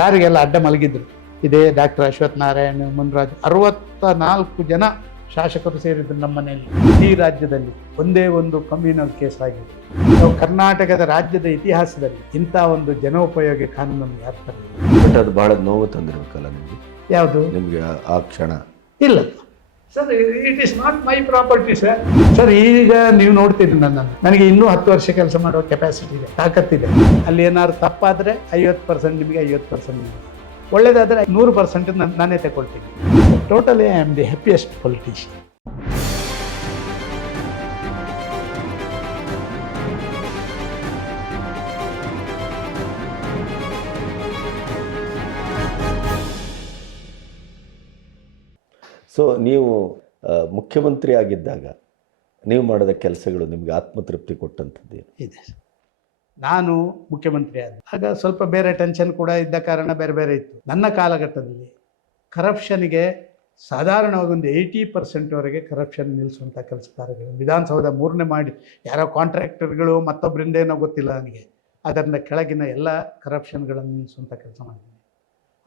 ಕಾರಿಗೆಲ್ಲ ಅಡ್ಡ ಮಲಗಿದ್ರು. ಇದೇ ಡಾಕ್ಟರ್ ಅಶ್ವಥ್ ನಾರಾಯಣ ಮುನ್ರಾಜ್ ಅರವತ್ತ ನಾಲ್ಕು ಜನ ಶಾಸಕರು ಸೇರಿದ್ರು ನಮ್ಮ ಮನೆಯಲ್ಲಿ. ಇಡೀ ರಾಜ್ಯದಲ್ಲಿ ಒಂದೇ ಒಂದು ಕಮ್ಯುನಲ್ ಕೇಸ್ ಆಗಿದೆ. ನಾವು ಕರ್ನಾಟಕದ ರಾಜ್ಯದ ಇತಿಹಾಸದಲ್ಲಿ ಇಂಥ ಒಂದು ಜನೋಪಯೋಗಿ ಕಾನೂನನ್ನು ಯಾರು ಬಟ್ ಅದು ಬಹಳ ನೋವು ತಂದಿರಬೇಕಲ್ಲ ನಿಮಗೆ? ಯಾವುದು? ನಿಮಗೆ ಆ ಕ್ಷಣ. ಇಲ್ಲ. Sir it is not my property sir sir ಈಗ ನೀವು ನೋಡ್ತೀರಿ ನನ್ನನ್ನು. ನನಗೆ ಇನ್ನೂ ಹತ್ತು ವರ್ಷ ಕೆಲಸ ಮಾಡುವ ಕೆಪಾಸಿಟಿ ಇದೆ ತಾಕತ್ತಿದೆ ಅಲ್ಲಿ ಏನಾದ್ರು ತಪ್ಪಾದರೆ ಐವತ್ತು ಪರ್ಸೆಂಟ್ ನಿಮಗೆ, ಐವತ್ತು ಪರ್ಸೆಂಟ್ ನಿಮಗೆ. ಒಳ್ಳೇದಾದರೆ ನೂರು ಪರ್ಸೆಂಟ್ ನಾನೇ ತಗೊಳ್ತೀನಿ. Totally I am the happiest politician so ನೀವು ಮುಖ್ಯಮಂತ್ರಿ ಆಗಿದ್ದಾಗ ನೀವು ಮಾಡಿದ ಕೆಲಸಗಳು ನಿಮಗೆ ಆತ್ಮತೃಪ್ತಿ ಕೊಟ್ಟಂಥದ್ದು? ಇದೆ ನಾನು ಮುಖ್ಯಮಂತ್ರಿ ಆದ ಆಗ ಸ್ವಲ್ಪ ಬೇರೆ ಟೆನ್ಷನ್ ಕೂಡ ಇದ್ದ ಕಾರಣ ಬೇರೆ ಬೇರೆ ಇತ್ತು. ನನ್ನ ಕಾಲಘಟ್ಟದಲ್ಲಿ ಕರಪ್ಷನ್ಗೆ ಸಾಧಾರಣವಾಗಿ ಒಂದು ಏಯ್ಟಿ ಪರ್ಸೆಂಟ್ವರೆಗೆ ಕರಪ್ಷನ್ ನಿಲ್ಲಿಸುವಂಥ ಕೆಲಸ ಕಾರ್ಯಗಳು ವಿಧಾನಸೌಧ ಮೂರನೇ ಮಾಡಿ ಯಾರೋ ಕಾಂಟ್ರಾಕ್ಟರ್ಗಳು ಮತ್ತೊಬ್ಬರಿಂದ ಏನೋ ಗೊತ್ತಿಲ್ಲ ನನಗೆ. ಅದರಿಂದ ಕೆಳಗಿನ ಎಲ್ಲ ಕರಪ್ಷನ್ಗಳನ್ನು ನಿಲ್ಲಿಸುವಂಥ ಕೆಲಸ ಮಾಡಿದ್ದೀನಿ.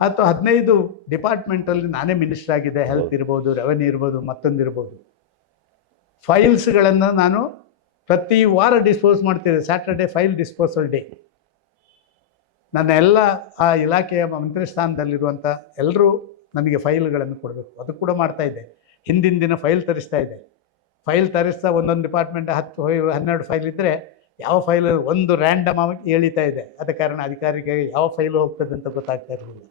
ಅಥವಾ ಹದಿನೈದು ಡಿಪಾರ್ಟ್ಮೆಂಟಲ್ಲಿ ನಾನೇ ಮಿನಿಸ್ಟರ್ ಆಗಿದೆ ಹೆಲ್ತ್. ಇರ್ಬೋದು ರೆವೆನ್ಯೂ ಇರ್ಬೋದು ಮತ್ತೊಂದು ಇರ್ಬೋದು. ಫೈಲ್ಸ್ಗಳನ್ನು ನಾನು ಪ್ರತಿ ವಾರ ಡಿಸ್ಪೋಸ್ ಮಾಡ್ತಿದ್ದೆ ಸ್ಯಾಟರ್ಡೆ ಫೈಲ್ ಡಿಸ್ಪೋಸಲ್ ಡೇ ನನ್ನ ಎಲ್ಲ ಆ ಇಲಾಖೆಯ ಮಂತ್ರಿ ಸ್ಥಾನದಲ್ಲಿರುವಂಥ ಎಲ್ಲರೂ ನನಗೆ ಫೈಲ್ಗಳನ್ನು ಕೊಡಬೇಕು. ಅದು ಕೂಡ ಮಾಡ್ತಾ ಇದ್ದೆ. ಹಿಂದಿನ ದಿನ ಫೈಲ್ ತರಿಸ್ತಾ ಇದ್ದೆ. ಫೈಲ್ ತರಿಸ್ತಾ ಒಂದೊಂದು ಡಿಪಾರ್ಟ್ಮೆಂಟ್ ಹತ್ತು ಹನ್ನೆರಡು ಫೈಲ್ ಇದ್ದರೆ ಯಾವ ಫೈಲ್ ಒಂದು ರ್ಯಾಂಡಮ್ ಆಗಿ ಎಳಿತಾ ಇದೆ. ಆದ ಕಾರಣ ಅಧಿಕಾರಿಗೆ ಯಾವ ಫೈಲ್ ಹೋಗ್ತದೆ ಅಂತ ಗೊತ್ತಾಗ್ತಾ ಇರಲಿಲ್ಲ.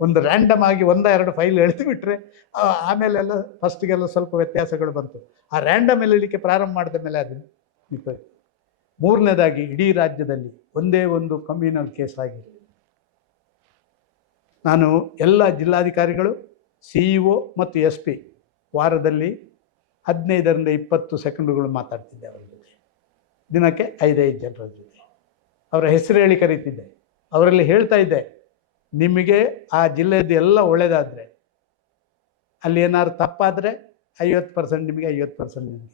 ಒಂದು ರ್ಯಾಂಡಮ್ ಆಗಿ ಒಂದ, ಎರಡು ಫೈಲ್ ಎಳೆದುಬಿಟ್ರೆ ಆಮೇಲೆಲ್ಲ ಫಸ್ಟಿಗೆಲ್ಲ ಸ್ವಲ್ಪ ವ್ಯತ್ಯಾಸಗಳು ಬಂತು. ಆ ರ್ಯಾಂಡಮ್ ಎಳಿಲಿಕ್ಕೆ ಪ್ರಾರಂಭ ಮಾಡಿದ ಮೇಲೆ ಅದು ಮೂರನೇದಾಗಿ ಇಡೀ ರಾಜ್ಯದಲ್ಲಿ ಒಂದೇ ಒಂದು ಕಮ್ಯುನಲ್ ಕೇಸ್ ಆಗಿದೆ. ನಾನು ಎಲ್ಲ ಜಿಲ್ಲಾಧಿಕಾರಿಗಳು ಸಿ ಇ ಒ ಮತ್ತು ಎಸ್ ಪಿ ವಾರದಲ್ಲಿ ಹದಿನೈದರಿಂದ ಇಪ್ಪತ್ತು ಸೆಕೆಂಡುಗಳು ಮಾತಾಡ್ತಿದ್ದೆ ಅವರ ಜೊತೆ. ದಿನಕ್ಕೆ ಐದೈದು ಜನರ ಜೊತೆ. ಅವರ ಹೆಸರು ಹೇಳಿ ಕರೀತಿದ್ದೆ. ಅವರಲ್ಲಿ ಹೇಳ್ತಾ ಇದ್ದೆ ನಿಮಗೆ ಆ ಜಿಲ್ಲೆಯದ್ದು ಎಲ್ಲ ಒಳ್ಳೆಯದಾದರೆ ಅಲ್ಲಿ ಏನಾದ್ರು ತಪ್ಪಾದರೆ ಐವತ್ತು ಪರ್ಸೆಂಟ್ ನಿಮಗೆ ಐವತ್ತು ಪರ್ಸೆಂಟ್ ನಿಮಗೆ.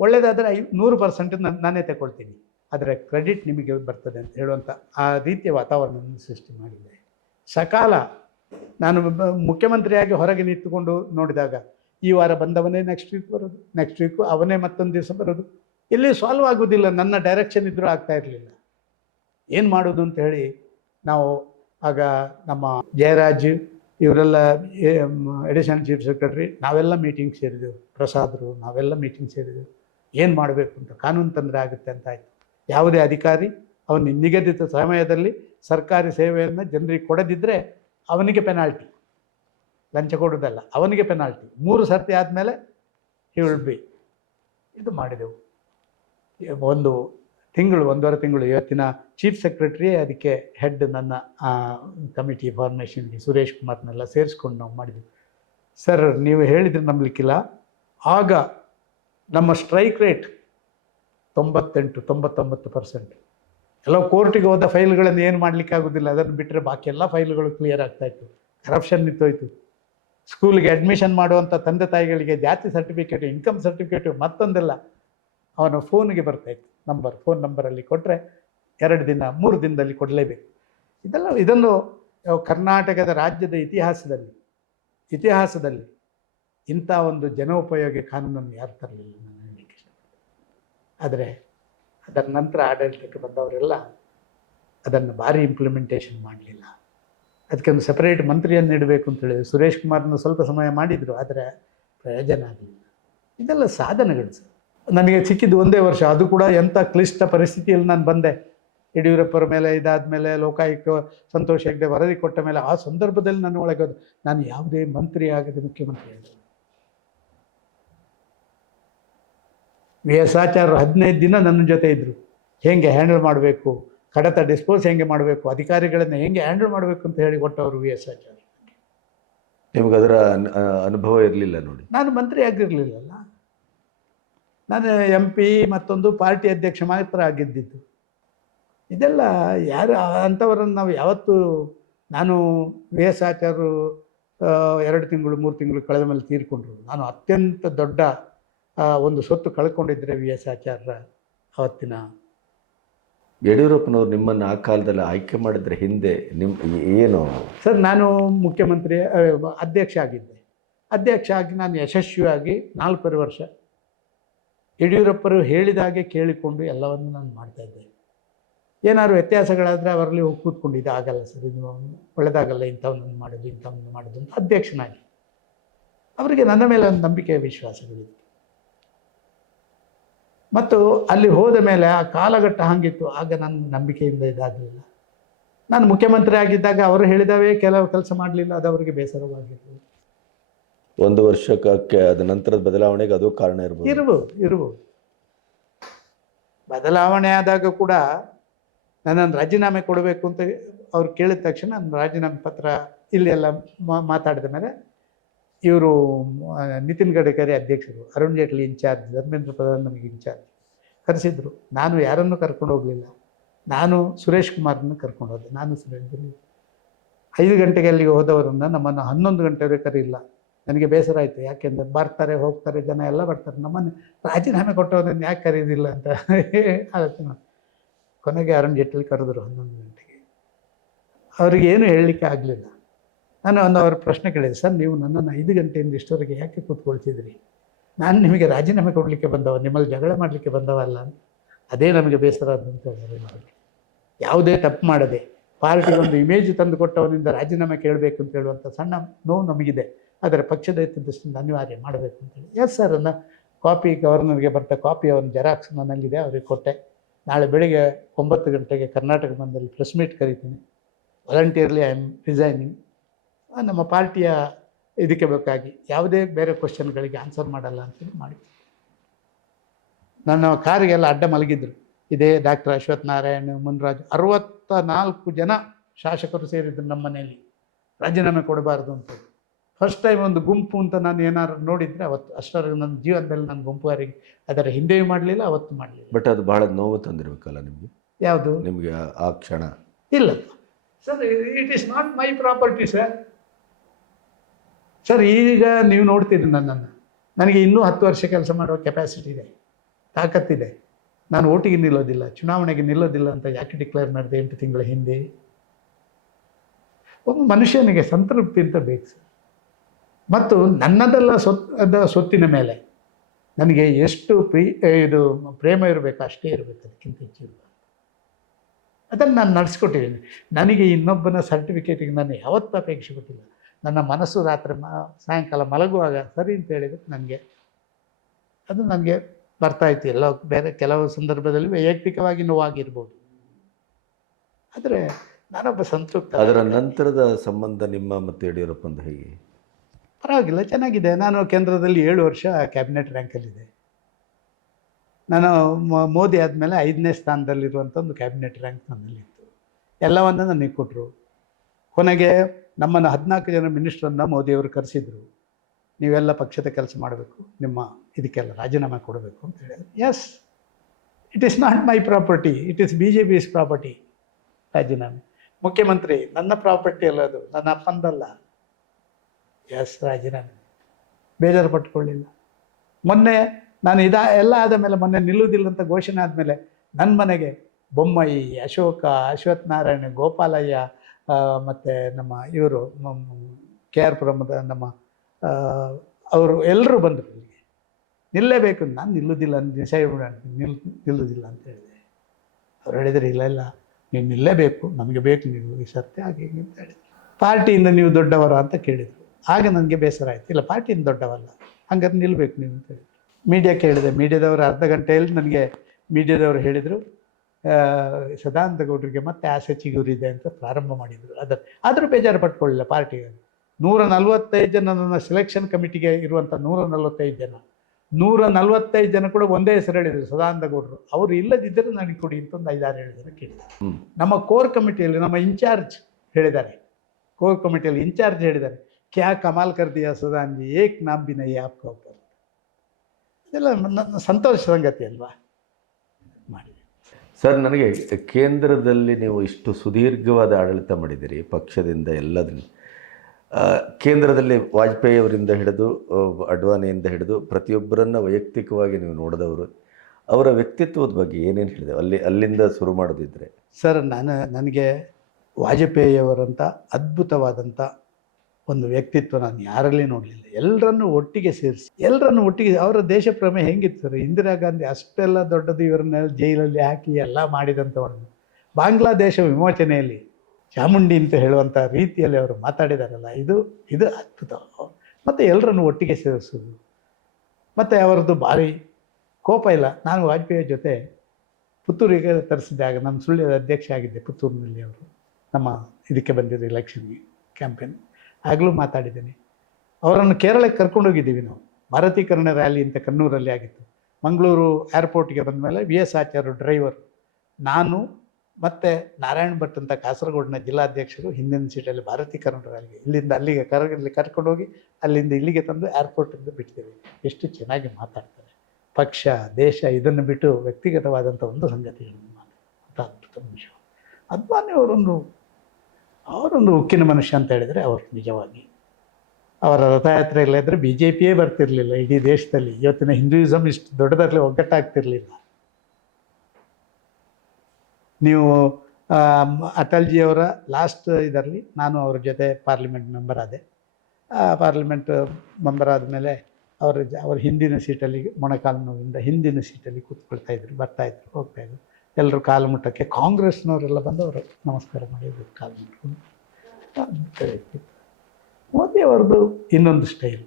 ಒಳ್ಳೆಯದಾದರೆ ಐ, ನೂರು ಪರ್ಸೆಂಟ್ ನಾನೇ ತಗೊಳ್ತೀನಿ. ಆದರೆ ಕ್ರೆಡಿಟ್ ನಿಮಗೆ ಬರ್ತದೆ ಅಂತ ಹೇಳುವಂಥ ಆ ರೀತಿಯ ವಾತಾವರಣವನ್ನು ಸೃಷ್ಟಿ ಮಾಡಿದೆ. ಸಕಾಲ ನಾನು ಮುಖ್ಯಮಂತ್ರಿಯಾಗಿ ಹೊರಗೆ ನಿಂತುಕೊಂಡು ನೋಡಿದಾಗ, ಈ ವಾರ ಬಂದವನೇ ನೆಕ್ಸ್ಟ್ ವೀಕ್ ಬರೋದು ನೆಕ್ಸ್ಟ್ ವೀಕು ಅವನೇ ಮತ್ತೊಂದು ದಿವಸ ಬರೋದು. ಇಲ್ಲಿ ಸಾಲ್ವ್ ಆಗೋದಿಲ್ಲ, ನನ್ನ ಡೈರೆಕ್ಷನ್ ಇದ್ದರೂ ಆಗ್ತಾ ಇರಲಿಲ್ಲ. ಏನು ಮಾಡೋದು ಅಂತ ಹೇಳಿ ನಾವು ಆಗ ನಮ್ಮ ಜಯರಾಜ್ ಇವರೆಲ್ಲ ಎಡಿಷನ್ ಚೀಫ್ ಸೆಕ್ರೆಟರಿ, ನಾವೆಲ್ಲ ಮೀಟಿಂಗ್ ಸೇರಿದೆವು. ಪ್ರಸಾದರು, ನಾವೆಲ್ಲ ಮೀಟಿಂಗ್ ಸೇರಿದೆವು. ಏನು ಮಾಡಬೇಕು ಅಂತ, ಕಾನೂನು ತೊಂದರೆ ಆಗುತ್ತೆ ಅಂತ ಆಯಿತು. ಯಾವುದೇ ಅಧಿಕಾರಿ ಅವನು ನಿಗದಿತ ಸಮಯದಲ್ಲಿ ಸರ್ಕಾರಿ ಸೇವೆಯನ್ನು ಜನರಿಗೆ ಕೊಡದಿದ್ದರೆ ಅವನಿಗೆ ಪೆನಾಲ್ಟಿ ಲಂಚ ಕೊಡೋದಲ್ಲ ಅವನಿಗೆ ಪೆನಾಲ್ಟಿ ಮೂರು ಸರ್ತಿ ಆದಮೇಲೆ ಹಿ ಬಿ ಇದು ಮಾಡಿದೆವು. ಒಂದು ತಿಂಗಳು, ಒಂದೂವರೆ ತಿಂಗಳು ಇವತ್ತಿನ ಚೀಫ್ ಸೆಕ್ರೆಟರಿ ಅದಕ್ಕೆ ಹೆಡ್ ನನ್ನ ಕಮಿಟಿ ಫಾರ್ಮೇಷನ್ಗೆ ಸುರೇಶ್ ಕುಮಾರ್ನೆಲ್ಲ ಸೇರಿಸ್ಕೊಂಡು ನಾವು ಮಾಡಿದ್ವಿ. ಸರ್ ನೀವು ಹೇಳಿದ್ರೆ ನಂಬಲಿಕ್ಕಿಲ್ಲ. ಆಗ ನಮ್ಮ ಸ್ಟ್ರೈಕ್ ರೇಟ್ ತೊಂಬತ್ತೆಂಟು, ತೊಂಬತ್ತೊಂಬತ್ತು ಪರ್ಸೆಂಟ್ ಎಲ್ಲ ಕೋರ್ಟಿಗೆ ಹೋದ ಫೈಲ್ಗಳನ್ನು ಏನು ಮಾಡಲಿಕ್ಕೆ ಆಗೋದಿಲ್ಲ. ಅದನ್ನು ಬಿಟ್ಟರೆ ಬಾಕಿ ಎಲ್ಲ ಫೈಲ್ಗಳು ಕ್ಲಿಯರ್ ಆಗ್ತಾಯಿತ್ತು ಕರಪ್ಷನ್ ನಿಂತೋಯ್ತು. ಸ್ಕೂಲಿಗೆ ಅಡ್ಮಿಷನ್ ಮಾಡುವಂಥ ತಂದೆ ತಾಯಿಗಳಿಗೆ ಜಾತಿ ಸರ್ಟಿಫಿಕೇಟು ಇನ್ಕಮ್ ಸರ್ಟಿಫಿಕೇಟು ಮತ್ತೊಂದೆಲ್ಲ ಅವನ ಫೋನಿಗೆ ಬರ್ತಾಯಿತ್ತು ನಂಬರ್ ಫೋನ್ ನಂಬರಲ್ಲಿ ಕೊಟ್ಟರೆ ಎರಡು ದಿನ, ಮೂರು ದಿನದಲ್ಲಿ ಕೊಡಲೇಬೇಕು. ಇದೆಲ್ಲ, ಇದನ್ನು ಕರ್ನಾಟಕದ ರಾಜ್ಯದ ಇತಿಹಾಸದಲ್ಲಿ ಇತಿಹಾಸದಲ್ಲಿ ಇಂಥ ಒಂದು ಜನೋಪಯೋಗಿ ಕಾನೂನನ್ನು ಯಾರು ತರಲಿಲ್ಲ ನಾನು ಹೇಳಲಿಕ್ಕೆ ಆದರೆ ಅದರ ನಂತರ ಆಡಳಿತಕ್ಕೆ ಬಂದವರೆಲ್ಲ ಅದನ್ನು ಭಾರಿ ಇಂಪ್ಲಿಮೆಂಟೇಷನ್ ಮಾಡಲಿಲ್ಲ. ಅದಕ್ಕೆ ಒಂದು ಸೆಪರೇಟ್ ಮಂತ್ರಿಯನ್ನು ಅಂತ ಹೇಳಿದ್ರು. ಸುರೇಶ್ ಕುಮಾರ್ನ ಸ್ವಲ್ಪ ಸಮಯ ಮಾಡಿದರು, ಆದರೆ ಪ್ರಯೋಜನ ಆಗಲಿಲ್ಲ. ಇದೆಲ್ಲ ಸಾಧನಗಳು ಸರ್. ನನಗೆ ಸಿಕ್ಕಿದ್ದು ಒಂದೇ ವರ್ಷ. ಅದು ಕೂಡ ಎಂಥ ಕ್ಲಿಷ್ಟ ಪರಿಸ್ಥಿತಿಯಲ್ಲಿ ನಾನು ಬಂದೆ. ಯಡಿಯೂರಪ್ಪರ ಮೇಲೆ ಇದಾದ ಮೇಲೆ ಲೋಕಾಯುಕ್ತ ಸಂತೋಷ್ ಹೆಗ್ಡೆ ವರದಿ ಕೊಟ್ಟ ಮೇಲೆ ಆ ಸಂದರ್ಭದಲ್ಲಿ ನನ್ನ ಒಳಗೆ ನಾನು ಯಾವುದೇ ಮಂತ್ರಿ ಆಗದೆ ಮುಖ್ಯಮಂತ್ರಿ ಆಗಿದೆ. ವಿ ಎಸ್ ಆಚಾರ್ಯರು ಹದಿನೈದು ದಿನ ನನ್ನ ಜೊತೆ ಇದ್ದರು ಹೇಗೆ ಹ್ಯಾಂಡಲ್ ಮಾಡಬೇಕು? ಕಡತ ಡಿಸ್ಪೋಸ್ ಹೆಂಗೆ ಮಾಡಬೇಕು? ಅಧಿಕಾರಿಗಳನ್ನು ಹೆಂಗೆ ಹ್ಯಾಂಡಲ್ ಮಾಡಬೇಕು ಅಂತ ಹೇಳಿ ಕೊಟ್ಟವರು ವಿ ಎಸ್ ಆಚಾರ್ಯ ನಿಮ್ಗೆ ಅದರ ಅನ್- ಅನುಭವ ಇರಲಿಲ್ಲ ನೋಡಿ. ನಾನು ಮಂತ್ರಿ ಆಗಿರಲಿಲ್ಲಲ್ಲ. ನಾನು ಎಂ ಪಿ ಮತ್ತೊಂದು ಪಾರ್ಟಿ ಅಧ್ಯಕ್ಷ ಮಾತ್ರ ಆಗಿದ್ದಿದ್ದು. ಇದೆಲ್ಲ ಯಾರು ಅಂಥವರನ್ನು ನಾವು ಯಾವತ್ತೂ ನಾನು ವಿ ಎಸ್ ಆಚಾರ್ಯರು ಎರಡು ತಿಂಗಳು ಮೂರು ತಿಂಗಳು ಕಳೆದ ಮೇಲೆ ತೀರ್ಕೊಂಡ್ರು. ನಾನು ಅತ್ಯಂತ ದೊಡ್ಡ ಒಂದು ಸೊತ್ತು ಕಳ್ಕೊಂಡಿದ್ದರೆ ವಿ ಎಸ್ ಆಚಾರ್ಯರ ಅವತ್ತಿನ ಯಡಿಯೂರಪ್ಪನವರು ನಿಮ್ಮನ್ನು ಆ ಕಾಲದಲ್ಲಿ ಆಯ್ಕೆ ಮಾಡಿದ್ರೆ ಹಿಂದೆ ನಿಮ್ಮ ಏನು? ಸರ್ ನಾನು ಮುಖ್ಯಮಂತ್ರಿ ಅಧ್ಯಕ್ಷ ಆಗಿದ್ದೆ. ಅಧ್ಯಕ್ಷ ಆಗಿ ನಾನು ಯಶಸ್ವಿಯಾಗಿ ನಾಲ್ಕೂವರೆ ವರ್ಷ ಯಡಿಯೂರಪ್ಪರು ಹೇಳಿದಾಗೆ ಕೇಳಿಕೊಂಡು ಎಲ್ಲವನ್ನು ನಾನು ಮಾಡ್ತಾಯಿದ್ದೆ ಏನಾದ್ರು ವ್ಯತ್ಯಾಸಗಳಾದರೆ ಅವರಲ್ಲಿ ಹೋಗಿ ಕೂತ್ಕೊಂಡಿದ್ದೆ ಆಗಲ್ಲ ಸರ್, ಇದು ಒಳ್ಳೆದಾಗಲ್ಲ ಇಂಥವನ್ನ ಮಾಡೋದು ಇಂಥವನ್ನ ಮಾಡೋದು ಅಂತ ಅಧ್ಯಕ್ಷನಾಗಿ. ಅವರಿಗೆ ನನ್ನ ಮೇಲೆ ಒಂದು ನಂಬಿಕೆ ವಿಶ್ವಾಸಗಳಿತ್ತು ಮತ್ತು ಅಲ್ಲಿ ಹೋದ ಮೇಲೆ ಆ ಕಾಲಘಟ್ಟ ಹಾಗಿತ್ತು, ಆಗ ನನ್ನ ನಂಬಿಕೆಯಿಂದ ಇದಾಗಲಿಲ್ಲ. ನಾನು ಮುಖ್ಯಮಂತ್ರಿ ಆಗಿದ್ದಾಗ ಅವರು ಹೇಳಿದವೇ, ಕೆಲವು ಕೆಲಸ ಮಾಡಲಿಲ್ಲ, ಅದು ಅವರಿಗೆ ಬೇಸರವಾಗಿತ್ತು. ಒಂದು ವರ್ಷಕ್ಕೆ ಅದ ನಂತರದ ಬದಲಾವಣೆಗೆ ಅದು ಕಾರಣ ಇರ್ಬೋದು. ಇರ್ಬೋದು ಇರ್ಬೋದು. ಬದಲಾವಣೆ ಆದಾಗ ಕೂಡ ನನ್ನನ್ನು ರಾಜೀನಾಮೆ ಕೊಡಬೇಕು ಅಂತ ಅವ್ರು ಕೇಳಿದ ತಕ್ಷಣ ನಾನು ರಾಜೀನಾಮೆ ಪತ್ರ ಇಲ್ಲಿ ಎಲ್ಲ ಮಾತಾಡಿದ ಮೇಲೆ ಇವರು ನಿತಿನ್ ಗಡ್ಕರಿ ಅಧ್ಯಕ್ಷರು, ಅರುಣ್ ಜೇಟ್ಲಿ ಇನ್ಚಾರ್ಜ್, ಧರ್ಮೇಂದ್ರ ಪ್ರಧಾನ್ ನಮಗೆ ಇನ್ಚಾರ್ಜ್ ಕರೆಸಿದ್ರು. ನಾನು ಯಾರನ್ನು ಕರ್ಕೊಂಡು ಹೋಗಲಿಲ್ಲ. ನಾನು ಸುರೇಶ್ ಕುಮಾರ್ನ ಕರ್ಕೊಂಡು ಹೋದೆ. ನಾನು ಸುರೇಶ್. ಐದು ಗಂಟೆಗೆ ಅಲ್ಲಿಗೆ ಹೋದವರನ್ನು ನಮ್ಮನ್ನು ಹನ್ನೊಂದು ಗಂಟೆವರೆಗೆ ಕರೀಲ್ಲ ನನಗೆ ಬೇಸರ ಆಯಿತು. ಯಾಕೆಂದರೆ ಬರ್ತಾರೆ, ಹೋಗ್ತಾರೆ, ಜನ ಎಲ್ಲ ಬರ್ತಾರೆ. ನಮ್ಮನ್ನು ರಾಜೀನಾಮೆ ಕೊಟ್ಟವರನ್ನು ಯಾಕೆ ಕರೆಯೋದಿಲ್ಲ ಅಂತ ಆಲೋಚನೆ ಕೊನೆಗೆ ಅರುಣ್ ಜೇಟ್ಲಿ ಕರೆದ್ರು ಹನ್ನೊಂದು ಗಂಟೆಗೆ. ಅವರಿಗೆ ಏನು ಹೇಳಲಿಕ್ಕೆ ಆಗಲಿಲ್ಲ. ನಾನು ಒಂದು ಅವ್ರ ಪ್ರಶ್ನೆ ಕೇಳಿದೆ, ಸರ್, ನೀವು ನನ್ನನ್ನು ಐದು ಗಂಟೆಯಿಂದ ಇಷ್ಟವರೆಗೆ ಯಾಕೆ ಕೂತ್ಕೊಳ್ತಿದ್ರಿ? ನಾನು ನಿಮಗೆ ರಾಜೀನಾಮೆ ಕೊಡಲಿಕ್ಕೆ ಬಂದವ, ನಿಮ್ಮಲ್ಲಿ ಜಗಳ ಮಾಡಲಿಕ್ಕೆ ಬಂದವಲ್ಲ ಅದೇ ನಮಗೆ ಬೇಸರ ಅಂತ ಯಾವುದೇ ತಪ್ಪು ಮಾಡದೆ ಪಾರ್ಟಿಗೆ ಒಂದು ಇಮೇಜ್ ತಂದು ಕೊಟ್ಟವನಿಂದ ರಾಜೀನಾಮೆ ಕೇಳಬೇಕು ಅಂತ ಹೇಳುವಂಥ ಸಣ್ಣ ನೋವು ನಮಗಿದೆ. ಆದರೆ ಪಕ್ಷದ ಹಿತದೃಷ್ಟಿಯಿಂದ ಅನಿವಾರ್ಯ ಮಾಡಬೇಕು ಅಂತೇಳಿ. ಎಸ್ ಸರ್ ಅನ್ನ ಕಾಪಿ ಗವರ್ನರ್ಗೆ ಬರ್ತಾ ಕಾಪಿ ಅವ್ರ ಜೆರಾಕ್ಸ್ ನನ್ನಲ್ಲಿದೆ ಅವ್ರಿಗೆ ಕೊಟ್ಟೆ. ನಾಳೆ ಬೆಳಿಗ್ಗೆ ಒಂಬತ್ತು ಗಂಟೆಗೆ ಕರ್ನಾಟಕ ಬಂದಲ್ಲಿ ಪ್ರೆಸ್ ಮೀಟ್ ಕರಿತೀನಿ. ವಾಲಂಟಿಯರ್ಲಿ ಐ ಆಮ್ ರಿಸೈನಿಂಗ್ ನಮ್ಮ ಪಾರ್ಟಿಯ ಇದಕ್ಕೆ ಬೇಕಾಗಿ ಯಾವುದೇ ಬೇರೆ ಕ್ವಶನ್ಗಳಿಗೆ ಆನ್ಸರ್ ಮಾಡಲ್ಲ ಅಂತೇಳಿ ಮಾಡಿ ನನ್ನ ಕಾರಿಗೆಲ್ಲ ಅಡ್ಡ ಮಲಗಿದ್ರು. ಇದೇ ಡಾಕ್ಟರ್ ಅಶ್ವಥ್ ನಾರಾಯಣ್, ಮುನ್ರಾಜ್ ಅರವತ್ತ ನಾಲ್ಕು ಜನ ಶಾಸಕರು ಸೇರಿದ್ರು ನಮ್ಮ ಮನೆಯಲ್ಲಿ. ರಾಜೀನಾಮೆ ಕೊಡಬಾರ್ದು ಅಂತ ಫಸ್ಟ್ ಟೈಮ್ ಒಂದು ಗುಂಪು ಅಂತ ನಾನು ಏನಾದ್ರು ನೋಡಿದರೆ ಅವತ್ತು ಅಷ್ಟರ ನನ್ನ ಜೀವನದಲ್ಲಿ ನನ್ನ ಗುಂಪುಗಾರಿಗೆ ಅದರ ಹಿಂದೆಯೂ ಮಾಡಲಿಲ್ಲ ಅವತ್ತು ಮಾಡಲಿಲ್ಲ. ಬಟ್ ಅದು ಬಹಳ ನೋವು ತಂದಿರಬೇಕಲ್ಲ ನಿಮಗೆ? ಯಾವುದು? ನಿಮಗೆ ಆ- ಆ ಕ್ಷಣ. ಇಲ್ಲ. Sir it is not my property sir sir ಈಗ ನೀವು ನೋಡ್ತೀರಿ ನನ್ನನ್ನು. ನನಗೆ ಇನ್ನೂ ಹತ್ತು ವರ್ಷ ಕೆಲಸ ಮಾಡುವ ಕೆಪಾಸಿಟಿ ಇದೆ. ತಾಕತ್ತಿದೆ. ನಾನು ಓಟಿಗೆ ನಿಲ್ಲೋದಿಲ್ಲ ಚುನಾವಣೆಗೆ ನಿಲ್ಲೋದಿಲ್ಲ ಅಂತ ಯಾಕೆ ಡಿಕ್ಲೇರ್ ಮಾಡಿದೆ ಎಂಟು ತಿಂಗಳ ಹಿಂದೆ? ಒಬ್ಬ ಮನುಷ್ಯನಿಗೆ ಸಂತೃಪ್ತಿ ಅಂತ ಬೇಕು ಸರ್ ಮತ್ತು ನನ್ನದೆಲ್ಲ ಸೊತ್ತ ಸೊತ್ತಿನ ಮೇಲೆ ನನಗೆ ಎಷ್ಟು ಪ್ರೀ ಇದು ಪ್ರೇಮ ಇರಬೇಕು ಅಷ್ಟೇ ಇರಬೇಕು ಅದಕ್ಕಿಂತ ಹೆಚ್ಚು ಅದನ್ನು ನಾನು ನಡೆಸ್ಕೊಟ್ಟಿದ್ದೀನಿ. ನನಗೆ ಇನ್ನೊಬ್ಬನ ಸರ್ಟಿಫಿಕೇಟಿಗೆ ನಾನು ಯಾವತ್ತೂ ಅಪೇಕ್ಷೆ ಕೊಟ್ಟಿಲ್ಲ ನನ್ನ ಮನಸ್ಸು ರಾತ್ರಿ ಮ, ಸಾಯಂಕಾಲ ಮಲಗುವಾಗ ಸರಿ ಅಂತ ಹೇಳಿದ್ರೆ ನನಗೆ ಅದು ನನಗೆ ಬರ್ತಾಯಿತ್ತು ಎಲ್ಲ ಬೇರೆ ಕೆಲವು ಸಂದರ್ಭದಲ್ಲಿ ವೈಯಕ್ತಿಕವಾಗಿ ನೋವಾಗಿರ್ಬೋದು. ಆದರೆ ನಾನೊಬ್ಬ ಸಂತೃಪ್ತ ಅದರ ನಂತರದ ಸಂಬಂಧ ನಿಮ್ಮ ಮತ್ತು ಯಡಿಯೂರಪ್ಪಂದು ಹೇಗೆ? ಪರವಾಗಿಲ್ಲ, ಚೆನ್ನಾಗಿದೆ. ನಾನು ಕೇಂದ್ರದಲ್ಲಿ ಏಳು ವರ್ಷ ಕ್ಯಾಬಿನೆಟ್ ರ್ಯಾಂಕಲ್ಲಿದೆ ನಾನು ಮೋದಿ ಆದಮೇಲೆ ಐದನೇ ಸ್ಥಾನದಲ್ಲಿರುವಂಥ ಒಂದು ಕ್ಯಾಬಿನೆಟ್ ರ್ಯಾಂಕ್ ನನ್ನಲ್ಲಿತ್ತು ಎಲ್ಲವನ್ನು ನನಗೆ ಕೊಟ್ಟರು ಕೊನೆಗೆ ನಮ್ಮನ್ನು ಹದಿನಾಲ್ಕು ಜನ ಮಿನಿಸ್ಟ್ರನ್ನು ಮೋದಿಯವರು ಕರೆಸಿದ್ರು. ನೀವೆಲ್ಲ ಪಕ್ಷದ ಕೆಲಸ ಮಾಡಬೇಕು, ನಿಮ್ಮ ಇದಕ್ಕೆಲ್ಲ ರಾಜೀನಾಮೆ ಕೊಡಬೇಕು ಅಂತ ಹೇಳಿದ್ರು. Yes it is not my property it is B J P's property ರಾಜೀನಾಮೆ. ಮುಖ್ಯಮಂತ್ರಿ, ನನ್ನ ಪ್ರಾಪರ್ಟಿ ಅಲ್ಲ ಅದು, ನನ್ನ ಅಪ್ಪಂದಲ್ಲ. ಎಸ್ ಬೇಜಾರು ಪಟ್ಕೊಳ್ಳಿಲ್ಲ. ಮೊನ್ನೆ ನಾನು ಇದ, ಎಲ್ಲ ಆದ ಮೇಲೆ ಮೊನ್ನೆ ನಿಲ್ಲುವುದಿಲ್ಲ ಅಂತ ಘೋಷಣೆ ಆದಮೇಲೆ ನನ್ನ ಮನೆಗೆ ಬೊಮ್ಮಯಿ ಅಶೋಕ ಅಶ್ವಥ್ ನಾರಾಯಣ ಗೋಪಾಲಯ್ಯ ಮತ್ತು ನಮ್ಮ ಇವರು ಕೆ ಆರ್ ಪುರಮದ ನಮ್ಮ ಅವರು ಎಲ್ಲರೂ ಬಂದರು ಇಲ್ಲಿಗೆ. ನಿಲ್ಲೇಬೇಕು ನಾನು ನಿಲ್ಲುವುದಿಲ್ಲ ಅಂತ ಡಿಸೈಡ್ ನಿಲ್, ನಿಲ್ಲುವುದಿಲ್ಲ ಅಂತ ಹೇಳಿದೆ. ಅವ್ರು ಹೇಳಿದರೆ ಇಲ್ಲ ಇಲ್ಲ. ನೀವು ನಿಲ್ಲಲೇಬೇಕು ನಮಗೆ ಬೇಕು ನೀವು ಈ ಸತ್ಯ ಹೀಗೆ ಅಂತ ಹೇಳಿದ್ರು. ಪಾರ್ಟಿಯಿಂದ ನೀವು ದೊಡ್ಡವರ ಅಂತ ಕೇಳಿದರು. ಆಗ ನನಗೆ ಬೇಸರ ಆಯಿತು. ಇಲ್ಲ ಪಾರ್ಟಿಯಿಂದ ದೊಡ್ಡವಲ್ಲ. ಹಂಗಾದ್ರೆ ನಿಲ್ಬೇಕು ನೀವು ಅಂತ ಮೀಡಿಯಾ ಕೇಳಿದೆ. ಮೀಡಿಯಾದವರು ಅರ್ಧ ಗಂಟೆಯಲ್ಲಿ ನನಗೆ ಮೀಡಿಯಾದವರು ಹೇಳಿದರು ಸದಾನಂದ ಗೌಡರಿಗೆ ಮತ್ತೆ ಆಸೆ ಚಿಗುರಿದೆ ಅಂತ ಪ್ರಾರಂಭ ಮಾಡಿದರು. ಅದರ ಆದರೂ ಬೇಜಾರು ಪಟ್ಕೊಳ್ಳಿಲ್ಲ ಪಾರ್ಟಿಗೆ ನೂರ ನಲ್ವತ್ತೈದು ಜನ ನನ್ನ ಸೆಲೆಕ್ಷನ್ ಕಮಿಟಿಗೆ ಇರುವಂಥ ನೂರ ನಲವತ್ತೈದು ಜನ. ನೂರ ನಲವತ್ತೈದು ಜನ ಕೂಡ ಒಂದೇ ಹೆಸರು ಹೇಳಿದರು ಸದಾನಂದ ಗೌಡರು. ಅವರು ಇಲ್ಲದಿದ್ದರೆ ನನಗೆ ಕೊಡಿ ಅಂತ ಒಂದು ಐದಾರು ಏಳು ಜನ ಕೇಳಿದ್ದಾರೆ ನಮ್ಮ ಕೋರ್ ಕಮಿಟಿಯಲ್ಲಿ ನಮ್ಮ ಇನ್ಚಾರ್ಜ್ ಹೇಳಿದ್ದಾರೆ. ಕೋರ್ ಕಮಿಟಿಯಲ್ಲಿ ಇನ್ಚಾರ್ಜ್ ಹೇಳಿದ್ದಾರೆ. क्या कमाल कर दिया सदान जी एक नाम भी नहीं है ಊಪರ್ ಇದೆಲ್ಲ ಸಂತೋಷ ಸಂಗತಿ ಅಲ್ವಾ ಮಾಡಿ ಸರ್ ನನಗೆ ಕೇಂದ್ರದಲ್ಲಿ ನೀವು ಇಷ್ಟು ಸುದೀರ್ಘವಾದ ಆಡಳಿತ ಮಾಡಿದಿರಿ ಪಕ್ಷದಿಂದ ಎಲ್ಲದನ್ನು. ಕೇಂದ್ರದಲ್ಲಿ ವಾಜಪೇಯಿಯವರಿಂದ ಹಿಡಿದು ಅಡ್ವಾನಿಯಿಂದ ಹಿಡಿದು ಪ್ರತಿಯೊಬ್ಬರನ್ನ ವೈಯಕ್ತಿಕವಾಗಿ ನೀವು ನೋಡಿದವರು ಅವರ ವ್ಯಕ್ತಿತ್ವದ ಬಗ್ಗೆ ಏನೇನು ಹೇಳಿದೆ? ಅಲ್ಲಿ ಅಲ್ಲಿಂದ ಶುರು ಮಾಡೋದಿದ್ರೆ. ಸರ್ ನಾನು ನನಗೆ ವಾಜಪೇಯಿಯವರಂಥ ಅದ್ಭುತವಾದಂಥ ಒಂದು ವ್ಯಕ್ತಿತ್ವ ನಾನು ಯಾರಲ್ಲಿ ನೋಡಲಿಲ್ಲ. ಎಲ್ಲರನ್ನು ಒಟ್ಟಿಗೆ ಸೇರಿಸಿ. ಎಲ್ಲರನ್ನು ಒಟ್ಟಿಗೆ ಅವರ ದೇಶ ಹೆಂಗಿತ್ತು ಸರ್? ಇಂದಿರಾ ಗಾಂಧಿ ಅಷ್ಟೆಲ್ಲ ದೊಡ್ಡದು ಇವರನ್ನೆಲ್ಲ ಜೈಲಲ್ಲಿ ಹಾಕಿ ಎಲ್ಲ ಮಾಡಿದಂಥವ್ರನ್ನ. ಬಾಂಗ್ಲಾದೇಶ ವಿಮೋಚನೆಯಲ್ಲಿ ಚಾಮುಂಡಿ ಅಂತ ಹೇಳುವಂಥ ರೀತಿಯಲ್ಲಿ ಅವರು ಮಾತಾಡಿದಾರಲ್ಲ, ಇದು ಇದು ಅದ್ಭುತ. ಮತ್ತು ಎಲ್ಲರನ್ನು ಒಟ್ಟಿಗೆ ಸೇರಿಸೋದು ಮತ್ತು ಅವರದ್ದು ಭಾರಿ ಕೋಪ ಇಲ್ಲ. ನಾನು ವಾಜಪೇಯಿ ಜೊತೆ ಪುತ್ತೂರಿಗೆ ತರಿಸಿದಾಗ ನಮ್ಮ ಸುಳ್ಯದ ಅಧ್ಯಕ್ಷ ಆಗಿದ್ದೆ ಪುತ್ತೂರಿನಲ್ಲಿ ಅವರು. ನಮ್ಮ ಇದಕ್ಕೆ ಬಂದಿದ್ದು ಎಲೆಕ್ಷನ್ಗೆ ಕ್ಯಾಂಪೇನ್ ಆಗಲೂ ಮಾತಾಡಿದ್ದೀನಿ. ಅವರನ್ನು ಕೇರಳಕ್ಕೆ ಕರ್ಕೊಂಡೋಗಿದ್ದೀವಿ ನಾವು. ಭಾರತೀಕರಣ ರ್ಯಾಲಿ ಅಂತ ಕಣ್ಣೂರಲ್ಲಿ ಆಗಿತ್ತು. ಮಂಗಳೂರು ಏರ್ಪೋರ್ಟ್ಗೆ ಬಂದ ಮೇಲೆ ವಿ ಎಸ್ ಆಚಾರ್ಯ ಡ್ರೈವರ್ ನಾನು ಮತ್ತು ನಾರಾಯಣ ಭಟ್ ಅಂತ ಕಾಸರಗೋಡಿನ ಜಿಲ್ಲಾಧ್ಯಕ್ಷರು ಹಿಂದಿನ ಸೀಟಲ್ಲಿ ಭಾರತೀಕರಣ ರ್ಯಾಲಿಗೆ ಇಲ್ಲಿಂದ ಅಲ್ಲಿಗೆ ಕರಗಲ್ಲಿ ಕರ್ಕೊಂಡೋಗಿ ಅಲ್ಲಿಂದ ಇಲ್ಲಿಗೆ ತಂದು ಏರ್ಪೋರ್ಟಿಂದ ಬಿಡ್ತೀವಿ ಎಷ್ಟು ಚೆನ್ನಾಗಿ ಮಾತಾಡ್ತಾರೆ. ಪಕ್ಷ, ದೇಶ ಇದನ್ನು ಬಿಟ್ಟು ವ್ಯಕ್ತಿಗತವಾದಂಥ ಒಂದು ಸಂಗತಿಗಳನ್ನು ಮಾತಾಡ್ತಾರೆ ಅಂತ ಅದ್ಭುತ ಅದ್ವಾನಿ ಅವರೊಂದು ಉಕ್ಕಿನ ಮನುಷ್ಯ ಅಂತ ಹೇಳಿದರೆ ಅವರು ನಿಜವಾಗಿ. ಅವರ ರಥಯಾತ್ರೆ ಇಲ್ಲ ಇದ್ದರೆ ಬಿ ಜೆ ಪಿಯೇ ಬರ್ತಿರಲಿಲ್ಲ ಇಡೀ ದೇಶದಲ್ಲಿ. ಇವತ್ತಿನ ಹಿಂದೂಯಿಸಮ್ ಇಷ್ಟು ದೊಡ್ಡದಾಗಲಿ ಒಗ್ಗಟ್ಟಾಗ್ತಿರಲಿಲ್ಲ. ನೀವು ಅಟಲ್ಜಿಯವರ ಲಾಸ್ಟ್ ಇದರಲ್ಲಿ ನಾನು ಅವ್ರ ಜೊತೆ ಪಾರ್ಲಿಮೆಂಟ್ ಮೆಂಬರ್ ಆದೆ. ಪಾರ್ಲಿಮೆಂಟ್ ಮೆಂಬರ್ ಆದಮೇಲೆ ಅವರ ಅವ್ರ ಹಿಂದಿನ ಸೀಟಲ್ಲಿ ಮೊಣಕಾಲು ನೋವಿಂದ ಹಿಂದಿನ ಸೀಟಲ್ಲಿ ಕೂತ್ಕೊಳ್ತಾಯಿದ್ರು ಇದ್ರು ಹೋಗ್ತಾಯಿದ್ರು ಎಲ್ಲರೂ ಕಾಲು ಮುಟ್ಟಕ್ಕೆ ಕಾಂಗ್ರೆಸ್ನವರೆಲ್ಲ ಬಂದು ಅವರು ನಮಸ್ಕಾರ ಮಾಡಿದ್ರು ಕಾಲು ಮುಟ್ಕೊಂಡು. ಮೋದಿ ಅವ್ರದ್ದು ಇನ್ನೊಂದು ಸ್ಟೈಲ್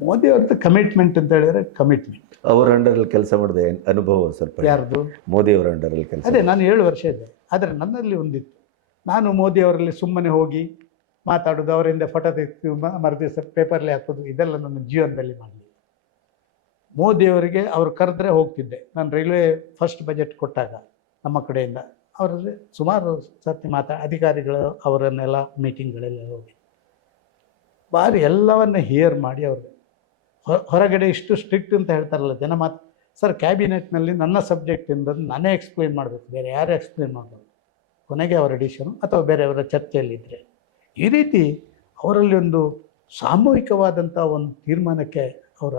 ಮೋದಿ ಅವ್ರದ್ದು ಕಮಿಟ್ಮೆಂಟ್ ಅಂತ ಹೇಳಿದ್ರೆ ಕಮಿಟ್ಮೆಂಟ್ ಅವರ ಅಂಡರಲ್ಲಿ ಕೆಲಸ ಮಾಡಿದೆ ಅನುಭವ ಸ್ವಲ್ಪ. ಯಾರ್ದು? ಮೋದಿ ಅವರ ಅಂಡರಲ್ಲಿ ಕೆಲಸ. ಅದೇ ನಾನು ಏಳು ವರ್ಷ ಇದ್ದೆ ಆದರೆ ನನ್ನಲ್ಲಿ ಒಂದಿತ್ತು. ನಾನು ಮೋದಿ ಅವರಲ್ಲಿ ಸುಮ್ಮನೆ ಹೋಗಿ ಮಾತಾಡೋದು ಅವರಿಂದ ಫೋಟೋ ತೆಗೆದು ಮರದಿವಸ ಪೇಪರ್ಲಿ ಹಾಕೋದು ಇದೆಲ್ಲ ನನ್ನ ಜೀವನದಲ್ಲಿ ಮಾಡಲಿ ಮೋದಿಯವರಿಗೆ ಅವರು ಕರೆದ್ರೆ ಹೋಗ್ತಿದ್ದೆ. ನಾನು ರೈಲ್ವೆ ಫಸ್ಟ್ ಬಜೆಟ್ ಕೊಟ್ಟಾಗ ನಮ್ಮ ಕಡೆಯಿಂದ. ಅವರಲ್ಲಿ ಸುಮಾರು ಸರ್ತಿ ಮಾತಾ, ಅಧಿಕಾರಿಗಳು ಅವರನ್ನೆಲ್ಲ ಮೀಟಿಂಗ್ಗಳೆಲ್ಲ ಹೋಗಿ. ಭಾರಿ ಎಲ್ಲವನ್ನ ಹಿಯರ್ ಮಾಡಿ ಅವರು. ಹೊರಗಡೆ ಇಷ್ಟು ಸ್ಟ್ರಿಕ್ಟ್ ಅಂತ ಹೇಳ್ತಾರಲ್ಲ ಜನ ಮಾತು ಸರ್ ಕ್ಯಾಬಿನೆಟ್ನಲ್ಲಿ ನನ್ನ ಸಬ್ಜೆಕ್ಟಿಂದ ನಾನೇ ಎಕ್ಸ್ಪ್ಲೈನ್ ಮಾಡಬೇಕು. ಬೇರೆ ಯಾರು ಎಕ್ಸ್ಪ್ಲೈನ್ ಮಾಡಬೇಕು ಕೊನೆಗೆ ಅವರ ಡಿಸಿಷನು ಅಥವಾ ಬೇರೆಯವರ ಚರ್ಚೆಯಲ್ಲಿದ್ದರೆ ಈ ರೀತಿ ಅವರಲ್ಲಿ ಒಂದು ಸಾಮೂಹಿಕವಾದಂಥ ಒಂದು ತೀರ್ಮಾನಕ್ಕೆ ಅವರ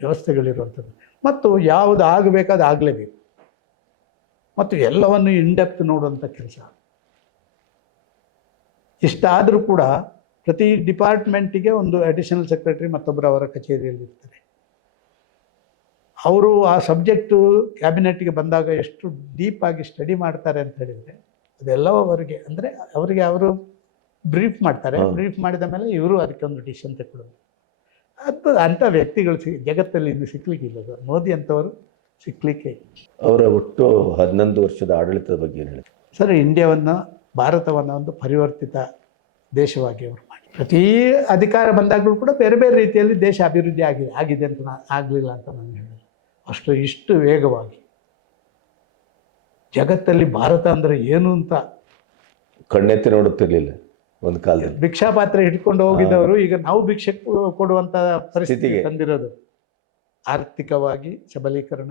ವ್ಯವಸ್ಥೆಗಳಿರುವಂಥದ್ದು. ಮತ್ತು ಯಾವುದು ಆಗಬೇಕಾದ ಆಗಲೇಬೇಕು. ಮತ್ತು ಎಲ್ಲವನ್ನು ಇನ್ಡೆಪ್ತ್ ನೋಡುವಂಥ ಕೆಲಸ. ಇಷ್ಟಾದರೂ ಕೂಡ ಪ್ರತಿ ಡಿಪಾರ್ಟ್ಮೆಂಟಿಗೆ ಒಂದು ಅಡಿಷನಲ್ ಸೆಕ್ರೆಟರಿ ಮತ್ತೊಬ್ಬರು ಅವರ ಕಚೇರಿಯಲ್ಲಿ ಇರ್ತಾರೆ. ಅವರು ಆ ಸಬ್ಜೆಕ್ಟು ಕ್ಯಾಬಿನೆಟ್ಗೆ ಬಂದಾಗ ಎಷ್ಟು ಡೀಪ್ ಆಗಿ ಸ್ಟಡಿ ಮಾಡ್ತಾರೆ ಅಂತ ಹೇಳಿದರೆ ಅದೆಲ್ಲವೂ ಅವರಿಗೆ ಅಂದರೆ ಅವರಿಗೆ ಅವರು ಬ್ರೀಫ್ ಮಾಡ್ತಾರೆ. ಬ್ರೀಫ್ ಮಾಡಿದ ಮೇಲೆ ಇವರು ಅದಕ್ಕೆ ಒಂದು ಡಿಸಿಷನ್ ತಗೊಳ್ಳೋದು ಅದು ಅಂಥ ವ್ಯಕ್ತಿಗಳು ಸಿ ಜಗತ್ತಲ್ಲಿ ಇನ್ನು ಸಿಕ್ಕಲಿಕ್ಕಿಲ್ಲ ಸರ್ ಮೋದಿ ಅಂಥವರು ಸಿಕ್ಕಲಿಕ್ಕೆ ಅವರ ಒಟ್ಟು ಹನ್ನೊಂದು ವರ್ಷದ ಆಡಳಿತದ ಬಗ್ಗೆ ಏನು ಹೇಳಿ ಸರ್ ಇಂಡಿಯಾವನ್ನು ಭಾರತವನ್ನು ಒಂದು ಪರಿವರ್ತಿತ ದೇಶವಾಗಿ ಅವರು ಮಾಡಿ. ಪ್ರತಿ ಅಧಿಕಾರ ಬಂದಾಗಲೂ ಕೂಡ ಬೇರೆ ಬೇರೆ ರೀತಿಯಲ್ಲಿ ದೇಶ ಅಭಿವೃದ್ಧಿ ಆಗಿದೆ ಆಗಿದೆ ಅಂತ ನಾನು ಆಗಲಿಲ್ಲ ಅಂತ ನಾನು ಹೇಳೋದು. ಅಷ್ಟು ಇಷ್ಟು ವೇಗವಾಗಿ ಜಗತ್ತಲ್ಲಿ ಭಾರತ ಅಂದರೆ ಏನು ಅಂತ ಕಣ್ಣೆತ್ತಿ ನೋಡುತ್ತಿರಲಿಲ್ಲ. ಒಂದು ಕಾಲದಲ್ಲಿ. ಭಿಕ್ಷಾ ಪಾತ್ರೆ ಹಿಡ್ಕೊಂಡು ಹೋಗಿದ್ದವರು ಈಗ ನಾವು ಭಿಕ್ಷೆ ಕೊಡುವಂತ ಪರಿಸ್ಥಿತಿ ಪರಿಸ್ಥಿತಿಗೆ. ತಂದಿರೋದು. ಆರ್ಥಿಕವಾಗಿ ಸಬಲೀಕರಣ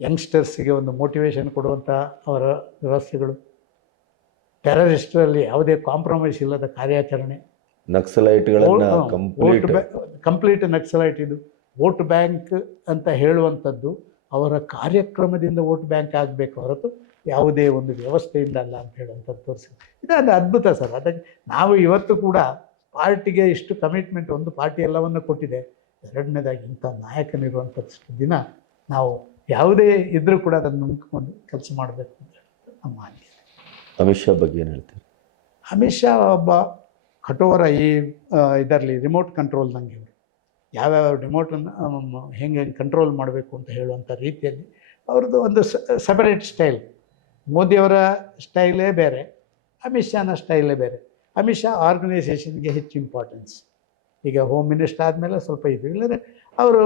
ಯಂಗ್ಸ್ಟರ್ಸ್ಗೆ ಒಂದು ಮೋಟಿವೇಶನ್ ಕೊಡುವಂತಹ ಅವರ ವ್ಯವಸ್ಥೆಗಳು. ಟೆರರಿಸ್ಟ್ರಲ್ಲಿ ಯಾವುದೇ ಕಾಂಪ್ರಮೈಸ್ ಇಲ್ಲದ ಕಾರ್ಯಾಚರಣೆ. ನಕ್ಸಲೈಟ್ ಕಂಪ್ಲೀಟ್ ಕಂಪ್ಲೀಟ್ ನಕ್ಸಲೈಟ್ ಇದು. ವೋಟ್ ಬ್ಯಾಂಕ್ ಅಂತ ಹೇಳುವಂಥದ್ದು ಅವರ ಕಾರ್ಯಕ್ರಮದಿಂದ ವೋಟ್ ಬ್ಯಾಂಕ್ ಆಗಬೇಕು ಹೊರತು ಯಾವುದೇ ಒಂದು ವ್ಯವಸ್ಥೆಯಿಂದ ಅಲ್ಲ ಅಂತ ಹೇಳುವಂಥದ್ದು ತೋರಿಸಿ ಇದೊಂದು ಅದ್ಭುತ ಸರ್. ಅದಕ್ಕೆ ನಾವು ಇವತ್ತು ಕೂಡ ಪಾರ್ಟಿಗೆ ಇಷ್ಟು ಕಮಿಟ್ಮೆಂಟ್ ಒಂದು ಪಾರ್ಟಿ ಎಲ್ಲವನ್ನು ಕೊಟ್ಟಿದೆ. ಎರಡನೇದಾಗಿ ಇಂಥ ನಾಯಕನಿರುವಂಥಷ್ಟು ದಿನ ನಾವು ಯಾವುದೇ ಇದ್ದರೂ ಕೂಡ ಅದನ್ನು ನಂಬ್ಕೊಂಡು ಕೆಲಸ ಮಾಡಬೇಕು ಅಂತ ನಮ್ಮ ಮಾನ್ಯ ಅಮಿತ್ ಶಾ ಬಗ್ಗೆ ಏನು ಹೇಳ್ತೀರಿ? ಅಮಿತ್ ಶಾ ಒಬ್ಬ ಕಠೋರ ಈ ಇದರಲ್ಲಿ ರಿಮೋಟ್ ಕಂಟ್ರೋಲ್ನಂಗೆ ಇವರು. ಯಾವ್ಯಾವ ರಿಮೋಟನ್ನು ಹೆಂಗೆ ಹೆಂಗೆ ಕಂಟ್ರೋಲ್ ಮಾಡಬೇಕು ಅಂತ ಹೇಳುವಂಥ ರೀತಿಯಲ್ಲಿ ಅವ್ರದ್ದು ಒಂದು ಸಪರೇಟ್ ಸ್ಟೈಲ್ ಮೋದಿಯವರ ಸ್ಟೈಲೇ ಬೇರೆ ಅಮಿತ್ ಶಾನ ಸ್ಟೈಲೇ ಬೇರೆ. ಅಮಿತ್ ಶಾ ಆರ್ಗನೈಸೇಷನ್ಗೆ ಹೆಚ್ಚು ಇಂಪಾರ್ಟೆನ್ಸ್ ಈಗ ಹೋಮ್ ಮಿನಿಸ್ಟರ್ ಆದಮೇಲೆ ಸ್ವಲ್ಪ ಇದು ಇಲ್ಲದ್ರೆ ಅವರು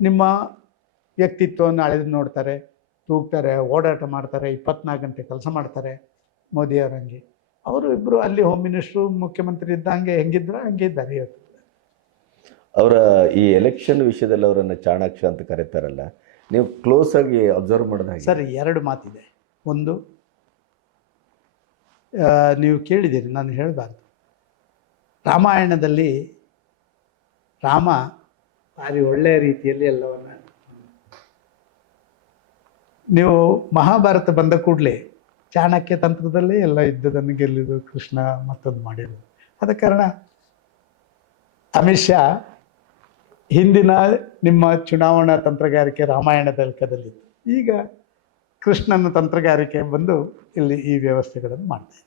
ನಿಮ್ಮ ವ್ಯಕ್ತಿತ್ವವನ್ನು ಅಳೆದು ನೋಡ್ತಾರೆ ತೂಗ್ತಾರೆ ಓಡಾಟ ಮಾಡ್ತಾರೆ ಇಪ್ಪತ್ನಾಲ್ಕು ಗಂಟೆ ಕೆಲಸ ಮಾಡ್ತಾರೆ ಮೋದಿಯವರಂಗೆ ಅವರು ಇಬ್ಬರು ಅಲ್ಲಿ ಹೋಮ್ ಮಿನಿಸ್ಟ್ರು ಮುಖ್ಯಮಂತ್ರಿ ಇದ್ದಂಗೆ ಹೆಂಗಿದ್ರು ಹಂಗೆ ಇದ್ದಾರೆ ಇವತ್ತು. ಅವರ ಈ ಎಲೆಕ್ಷನ್ ವಿಷಯದಲ್ಲಿ ಅವರನ್ನು ಚಾಣಾಕ್ಷ ಅಂತ ಕರೀತಾರಲ್ಲ ನೀವು ಕ್ಲೋಸ್ ಆಗಿ ಅಬ್ಸರ್ವ್ ಮಾಡಿದ ಹಾಗೆ? ಸರ್ ಎರಡು ಮಾತಿದೆ. ಒಂದು ನೀವು ಕೇಳಿದ್ದೀರಿ, ನಾನು ಹೇಳಬಾರ್ದು. ರಾಮಾಯಣದಲ್ಲಿ ರಾಮ ಭಾರಿ ಒಳ್ಳೆಯ ರೀತಿಯಲ್ಲಿ ಎಲ್ಲವನ್ನ ನೀವು ಮಹಾಭಾರತ ಬಂದ ಕೂಡಲೇ ಚಾಣಕ್ಯ ತಂತ್ರದಲ್ಲೇ ಎಲ್ಲ ಯುದ್ಧದನ್ನು ಗೆಲ್ಲಿದ್ದು, ಕೃಷ್ಣ ಮತ್ತೊಂದು ಮಾಡಿದ್ರು ಆದ ಕಾರಣ ಅಮಿತ್ ಹಿಂದಿನ ನಿಮ್ಮ ಚುನಾವಣಾ ತಂತ್ರಗಾರಿಕೆ ರಾಮಾಯಣದ ಲೆಕ್ಕದಲ್ಲಿತ್ತು. ಈಗ ಕೃಷ್ಣನ ತಂತ್ರಗಾರಿಕೆ ಬಂದು ಇಲ್ಲಿ ಈ ವ್ಯವಸ್ಥೆಗಳನ್ನು ಮಾಡ್ತಾ